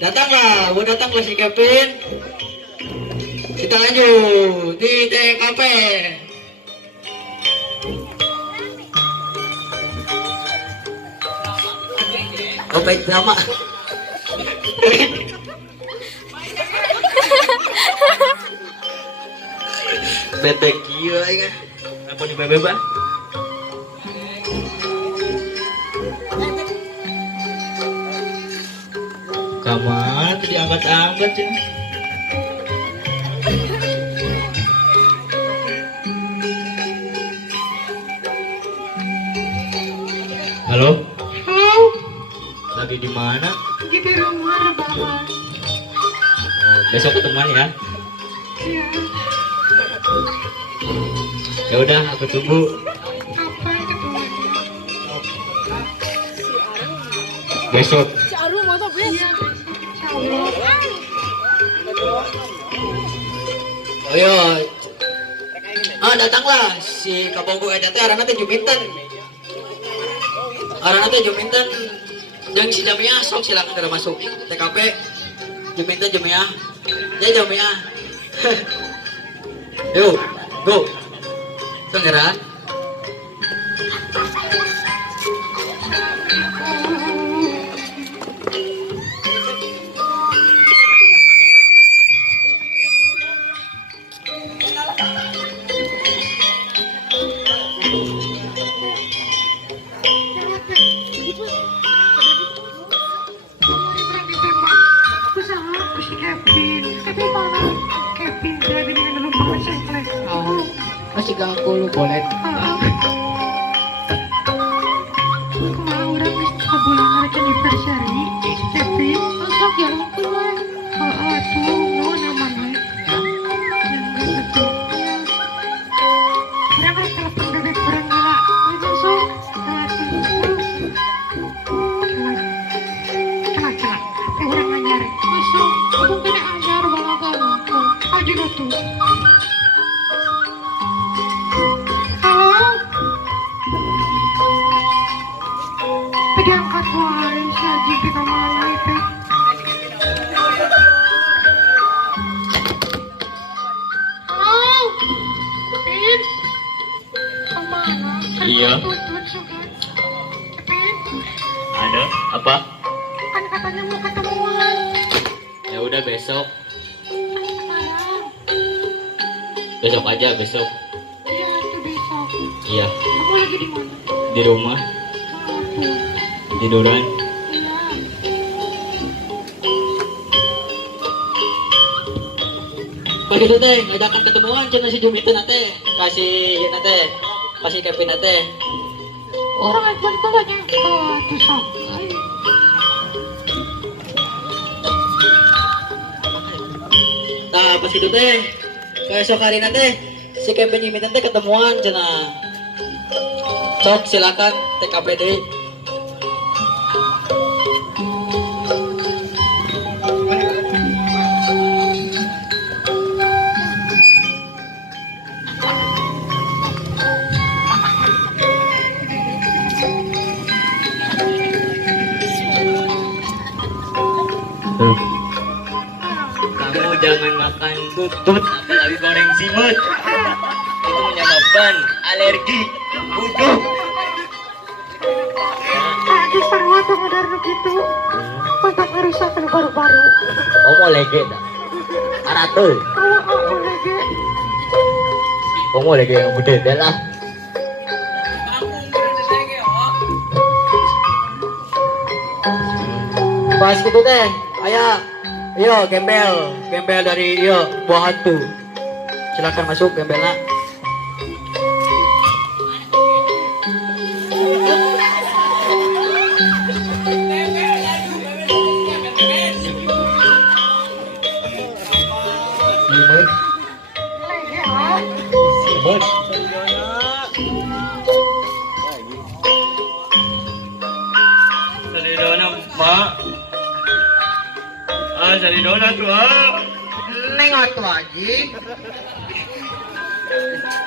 Datanglah si Kevin. Kita lanjut di TKP. Oh baik drama. Bebek gila ya. Apa nih bebek bang? Kamar diangkat-angkat ya. Halo? Halo, Lagi di mana? di rumah rebahan. Oh, besok ketemuan ya. Iya, Ya udah, aku tunggu. kapan ketemuannya? Besok. Iya, besok, insya Allah. Oh iya. Datanglah si Kaponggo eta teh arana teh Juminten. Arana teh Juminten jeung si Jamiah sok silakan kada masuk TKP. Juminten Jamiah. Ya Jamiah. Yuk, go. Senggeran. Aku salah, aku si Kevin. Tapi mana Kevin lagi dengan dalam banget sengklek. Oh, masih ganggu lu boleh. Kalau orang wis sebulan aja anniversary, Kevin, masuk ya keluar. Tuh, no namanya. Yang gitu. Orang kan telepon bebek orang gila. Masuk. Kena. Orang anyar. Masuk. Aku kena anyar balagan. Aja tuh. Halo. Tadi angkat wae saji kita mana itu. Halo. Pin. Kemana? Iya. Tutut suka. Pin. Ada apa? Kan katanya mau ketemuan. Ya udah besok. Kan sekarang. Besok aja besok. Iya, itu besok. Iya, Kamu lagi di mana? di rumah Tuh. tiduran. Iya. Pagi itu teh ngadakan ketemuan cenah si Juminten teh. Kasih ieu teh. Kasih Kevin teh. Orang Edward tuh banyak. Tuh sok. Nah, pas itu teh keesok hari teh si Kevin Juminten teh ketemuan cenah. Sok silakan TKP deui. Kamu jangan makan tutut apalagi goreng simut. Itu menyebabkan alergi. Butuh. Tadi sarwa tuh ngadar gitu. Mantap ngerusak lu baru-baru. Oh mau lege dah. Aratul. Aku lagi. Oh mau lege yang gede deh lah. Pas gitu teh, ayah, iyo gembel dari iyo buah hantu. Silakan masuk gembelnya. Simut, simut. Salidona, Mak. Salidona tuh, Nengok tuh Haji.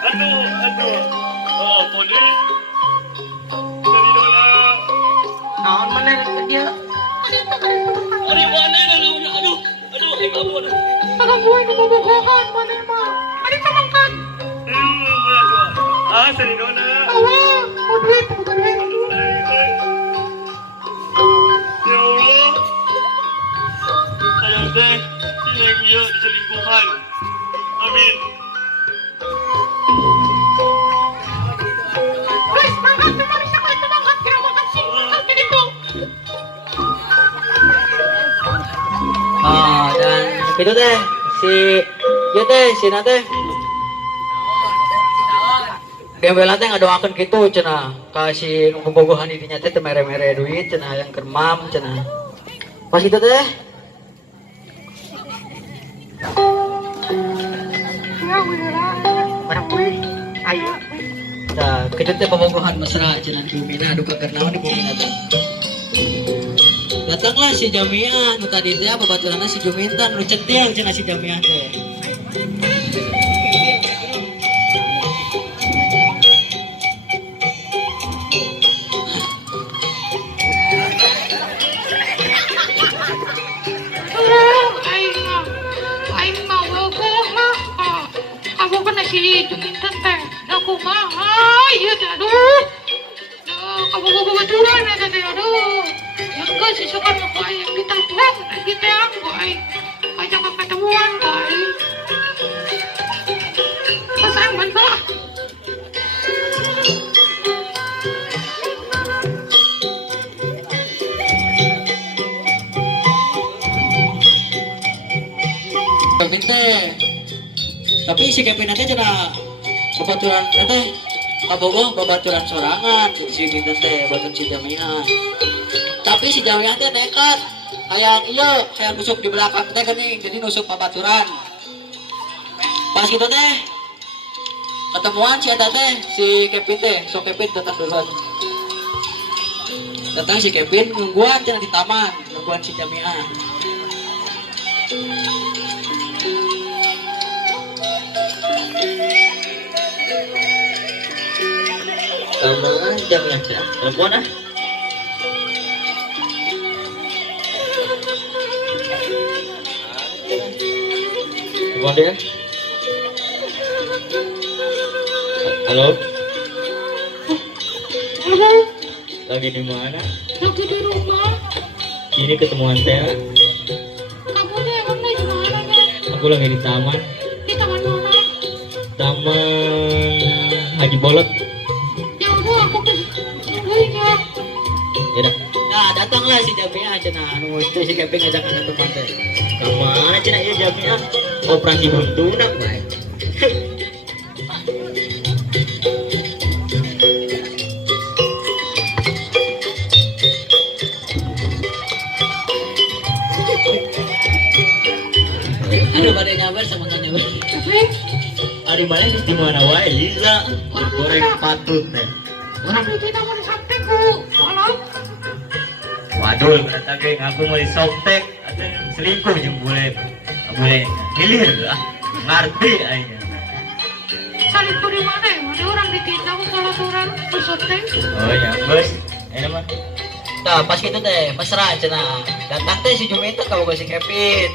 Aduh. Oh, poli. Salidona. Naon mana dia? Dari mana lu? Tagang buhay na mabubukan, manay ma. Ano ka mangkat? Sari Nona. Awa, udwit, udwit. Ya Allah. Sayang teh, silang dia diselingkuhan. Amin. Guys, mangkat, tumaris ako ito mangkat. Kaya mangkat sih, mangkat dito. Dan gitu teh ya teh si nate gembel teh ngadoakeun kitu cenah kasih bobogohan dirinya teh mere-mere duit cenah yang kermam cenah pas itu teh Ya, wira. Barang kuy. Ayo. nah kitu teh bobogohan mesra cenah di bumi nah duka kernaon di bumi teh datanglah si Jamiah nu tadi teh babaturanna si Jumintan nu centil cenah si Jamiah teh Aing mah wogoh mah. Aku kan si Juminten teh. Aku mah, iya teh, aduh. Kamu baturan ya teh, aduh. Ya enggak sih suka mau aing ditelepon, diteang kok aing. Ajak ketemuan kok aing. Pas aing bantu. Kevin teh tapi si Kevin teh cenah babaturan teh kabogoh babaturan sorangan si Kevin teh batun si Jamiah tapi si Jamiah teh nekat hayang nusuk di belakang teh geuning jadi nusuk babaturan pas gitu teh ketemuan si eta teh si Kevin teh so Kevin datang duluan datang si Kevin nungguan cenah di taman nungguan si Jamiah Taman jam yang cerah. Telepon ah. Telepon dia. Halo. Lagi di mana? Lagi di rumah. Ini ketemuan saya. Kamu teh emang lagi di mana teh? Aku lagi di taman. Di taman mana? Taman Haji Bolot. Ya udah aku ke ya. Ya dah. nah datanglah si Jamiah cenah nu itu si Kevin ngajak ke teman teh Kemana cina iya jamnya? Operasi bertunak baik. aduh pada nyabar sama kan nyabar Tapi Hari mana sih di mana wae Lila goreng patut teh. orang itu mau disampingku. Walau Waduh, ternyata geng aku mau disoptek atau selingkuh jeung boleh hilir lah. Ngerti aja. saling tuh di mana ya? Ada orang ditindak kalau orang bersotek. Oh ya, bos. Enak mah. nah pas gitu teh mesra cenah datang teh si Juminten kalau si Kevin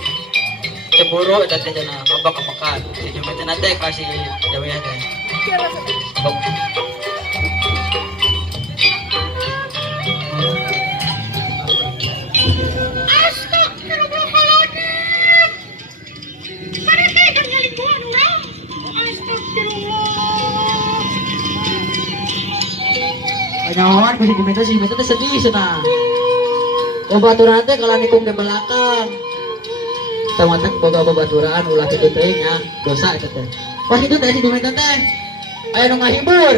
cemburu dan teh cenah ngambak-ngambakan si Juminten teh kasih Jamiah teh Astagfirullahaladzim. Mana teh kan nyalingkuhan orang? Astagfirullah. Panyawan si Juminten teh sedih cenah babaturan teh kalau nikung di belakang teman-teman boga babaturan ulah kitu teh nya dosa eta teh pas itu teh si Juminten teh aya nu ngahibur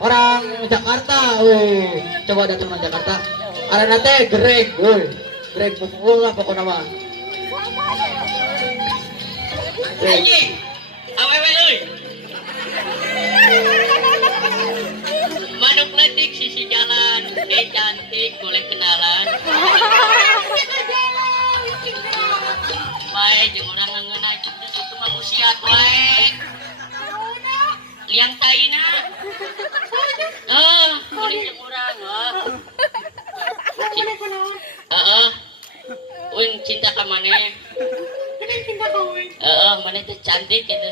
orang Jakarta weh coba datang ke Jakarta arana teh Greg weh Greg betul lah pokoknya mah Anjing. Awewe euy. Manuk letik sisi jalan, cantik boleh kenalan. Baik, jeung urang ngeunah itu mah kusiat wae. Liang taina. Boleh jeung urang, Heeh. Ulin cinta ka maneh. Mana yung cinta kawin? Oo, mana itu cantik gitu.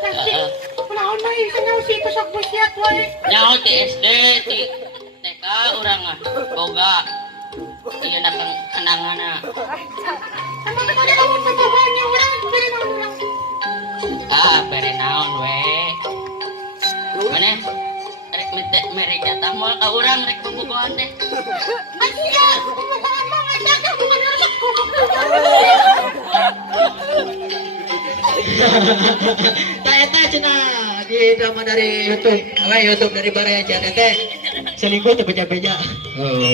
Cantik. Wala ko na isa nga si ito sa busyat, wala. Nyaho ti SD, ti TK orang ah. Boga. Iya na kang kanangan na. Ano ka na kami patabahan niya, wala. Pwede na lang. Ah, pere naon we. Mana? Rek merek datang mo ka urang rek pembukuan deh. Ay, siya! Kumukhaan mo nga siya. Kumukhaan mo siya. Eta cina di drama dari YouTube. YouTube dari Baraya Janete. Selingkuh tuh beja-beja. Oo.